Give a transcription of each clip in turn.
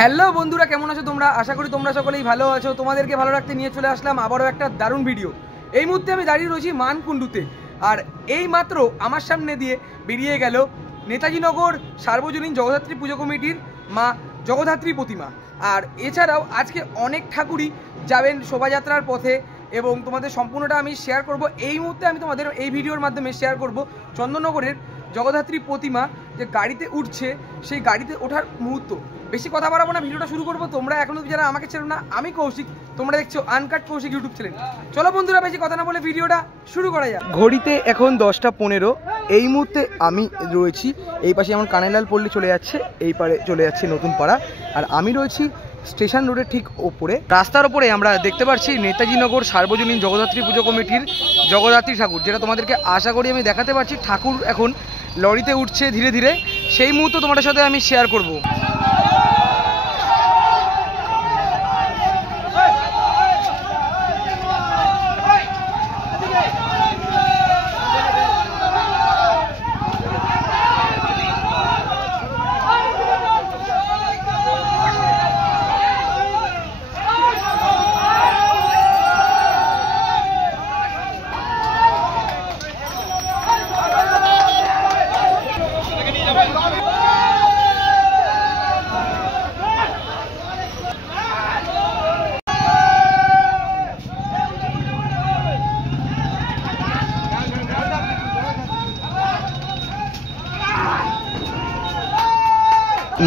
Hello বন্ধুরা, কেমন আছো তোমরা? আশা করি তোমরা সকলেই ভালো আছো। তোমাদেরকে ভালো রাখতে নিয়ে চলে আসলাম আবারও একটা দারুণ ভিডিও। এই মুহূর্তে আমি দাঁড়িয়ে রয়েছি মানকুণ্ডুতে, আর এই মাত্র আমার সামনে দিয়ে বেরিয়ে গেল নেতাজিনগর সার্বজনীন জগদ্ধাত্রী পুজো কমিটির মা জগদ্ধাত্রী প্রতিমা। আর এছাড়াও আজকে অনেক ঠাকুরই যাবেন শোভাযাত্রার পথে, এবং তোমাদের সম্পূর্ণটা আমি শেয়ার করব। এই মুহূর্তে আমি তোমাদের এই ভিডিওর মাধ্যমে শেয়ার করব চন্দননগরের জগদ্ধাত্রী প্রতিমা যে গাড়িতে উঠছে, সেই গাড়িতে ওঠার মুহূর্ত। বেশি কথা বাড়াবো না, ভিডিওটা শুরু করবো। তোমরা এখনো যারা আমাকে চেনো না, আমি কৌশিক, তোমরা দেখছো আনকাট কৌশিক ইউটিউব চ্যানেল। চলো বন্ধুরা, বেশি কথা না বলে ভিডিওটা শুরু করা যাক। ঘড়িতে এখন 10টা 15। এই মুহূর্তে আমি রয়েছি এই পাশে, যেমন কানাইলাল পল্লী চলে যাচ্ছে, এই পারে চলে যাচ্ছে নতুন পাড়া, আর আমি রয়েছি স্টেশন রোডের ঠিক ওপরে। রাস্তার ওপরে আমরা দেখতে পাচ্ছি নেতাজিনগর সার্বজনীন জগদ্ধাত্রী পুজো কমিটির জগদ্ধাত্রী ঠাকুর, যেটা তোমাদেরকে আশা করি আমি দেখাতে পারছি। ঠাকুর এখন লরিতে উঠছে ধীরে ধীরে, সেই মুহূর্ত তোমাদের সাথে আমি শেয়ার করব।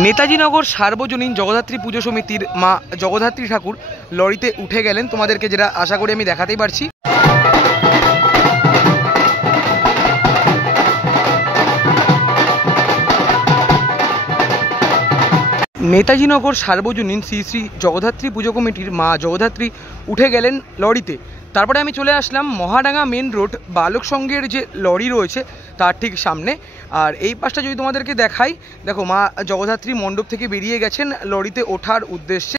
নেতাজিনগর সার্বজনীন জগদ্ধাত্রী পুজো সমিতির মা জগদ্ধাত্রী ঠাকুর লরিতে উঠে গেলেন, তোমাদেরকে যেটা আশা করি আমি দেখাতেই পারছি। নেতাজিনগর সার্বজনীন শ্রী শ্রী জগদ্ধাত্রী পুজো কমিটির মা জগদ্ধাত্রী উঠে গেলেন লরিতে। তারপরে আমি চলে আসলাম মহাডাঙ্গা মেন রোড বালক সংঘের যে লরি রয়েছে তার ঠিক সামনে। আর এই পাশটা যদি তোমাদেরকে দেখাই, দেখো মা জগদ্ধাত্রী মণ্ডপ থেকে বেরিয়ে গেছেন লরিতে ওঠার উদ্দেশ্যে।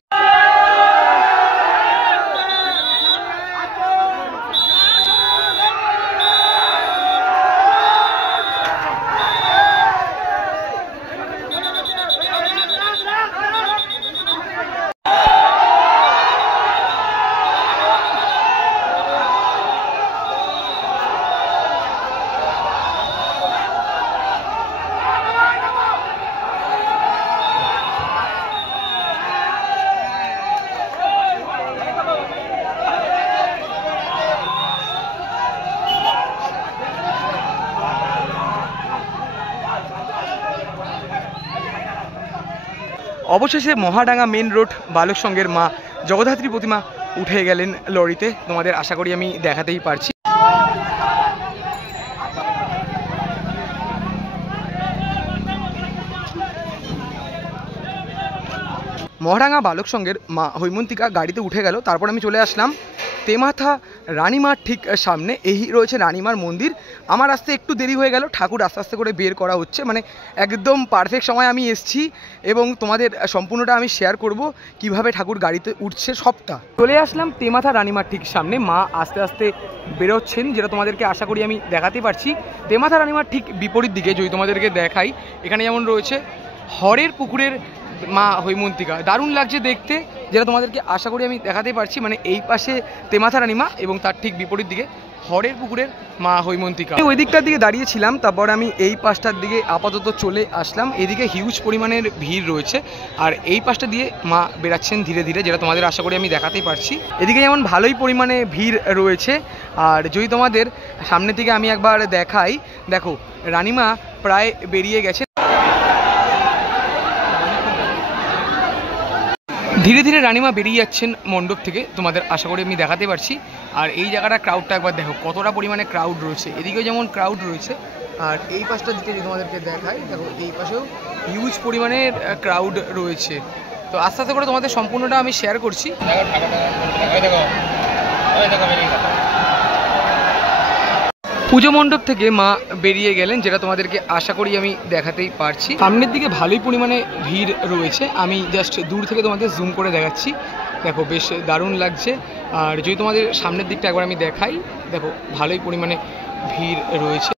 অবশেষে মহাডাঙ্গা মেন রোড বালক সংঘের মা জগদ্ধাত্রী প্রতিমা উঠে গেলেন লরিতে, তোমাদের আশা করি আমি দেখাতেই পারছি। মহাডাঙ্গা বালক সংঘের মা হৈমন্তিকা গাড়িতে উঠে গেল। তারপর আমি চলে আসলাম তেমাথা রানীমার ঠিক সামনে। এই রয়েছে রানীমার মন্দির। আমার আসতে একটু দেরি হয়ে গেল, ঠাকুর আস্তে আস্তে করে বের করা হচ্ছে, মানে একদম পারফেক্ট সময় আমি এসছি, এবং তোমাদের সম্পূর্ণটা আমি শেয়ার করব কিভাবে ঠাকুর গাড়িতে উঠছে সবটা। চলে আসলাম তেমাথা রানীমার ঠিক সামনে, মা আস্তে আস্তে বেরোচ্ছেন, যেটা তোমাদেরকে আশা করি আমি দেখাতে পারছি। তেমাথা রানীমার ঠিক বিপরীত দিকে যদি তোমাদেরকে দেখাই, এখানে যেমন রয়েছে হরের পুকুরের মা হৈমন্তিকা, দারুণ লাগছে দেখতে, যেটা তোমাদেরকে আশা করি আমি দেখাতে পারছি। মানে এই পাশে তেমাথা রানীমা এবং তার ঠিক বিপরীত দিকে হরের পুকুরের মা হৈমন্তিকা। ওই দিকটার দিকে দাঁড়িয়েছিলাম, তারপর আমি এই পাশটার দিকে আপাতত চলে আসলাম। এদিকে হিউজ পরিমাণের ভিড় রয়েছে, আর এই পাশটা দিয়ে মা বেরাচ্ছেন ধীরে ধীরে, যেটা তোমাদের আশা করি আমি দেখাতেই পারছি। এদিকে যেমন ভালোই পরিমাণে ভিড় রয়েছে। আর যদি তোমাদের সামনের দিকে আমি একবার দেখাই, দেখো রানীমা প্রায় বেরিয়ে গেছে। ধীরে ধীরে রানীমা বেরিয়ে যাচ্ছেন মণ্ডপ থেকে, তোমাদের আশা করি আমি দেখাতে পারছি। আর এই জায়গাটা ক্রাউডটা একবার দেখো কতটা পরিমাণে ক্রাউড রয়েছে, এদিকেও যেমন ক্রাউড রয়েছে, আর এই পাশটার দিকে যদি তোমাদেরকে দেখাই, দেখো এই পাশেও হিউজ পরিমাণের ক্রাউড রয়েছে। তো আস্তে আস্তে করে তোমাদের সম্পূর্ণটা আমি শেয়ার করছি। পুজো মণ্ডপ থেকে মা বেরিয়ে গেলেন, যেটা তোমাদেরকে আশা করি আমি দেখাতেই পারছি। সামনের দিকে ভালোই পরিমাণে ভিড় রয়েছে, আমি জাস্ট দূর থেকে তোমাদের জুম করে দেখাচ্ছি। দেখো বেশ দারুণ লাগছে। আর যদি তোমাদের সামনের দিকটা একবার আমি দেখাই, দেখো ভালোই পরিমাণে ভিড় রয়েছে।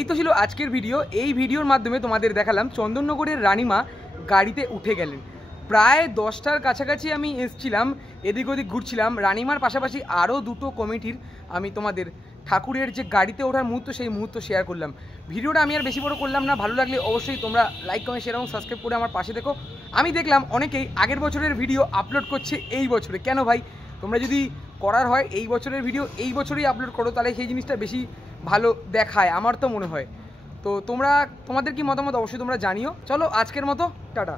এই তো ছিল আজকের ভিডিও। এই ভিডিওর মাধ্যমে তোমাদের দেখালাম চন্দননগরের রানীমা গাড়িতে উঠে গেলেন। প্রায় 10টার কাছাকাছি আমি এসছিলাম, এদিক ওদিক ঘুরছিলাম। রানীমার পাশাপাশি আরও দুটো কমিটির আমি তোমাদের ঠাকুরের যে গাড়িতে ওঠার মুহূর্ত, সেই মুহূর্ত শেয়ার করলাম। ভিডিওটা আমি আর বেশি বড় করলাম না। ভালো লাগলে অবশ্যই তোমরা লাইক, কমেন্ট, শেয়ার এবং সাবস্ক্রাইব করে আমার পাশে দেখো। আমি দেখলাম অনেকেই আগের বছরের ভিডিও আপলোড করছে এই বছরে। কেন ভাই? তোমরা যদি করার হয় এই বছরের ভিডিও এই বছরেই আপলোড করো, তাহলে সেই জিনিসটা বেশি ভালো দেখায়, আমার তো মনে হয়। তো তোমাদের কি মতামত অবশ্যই তোমরা জানিও। চলো আজকের মতো টাটা।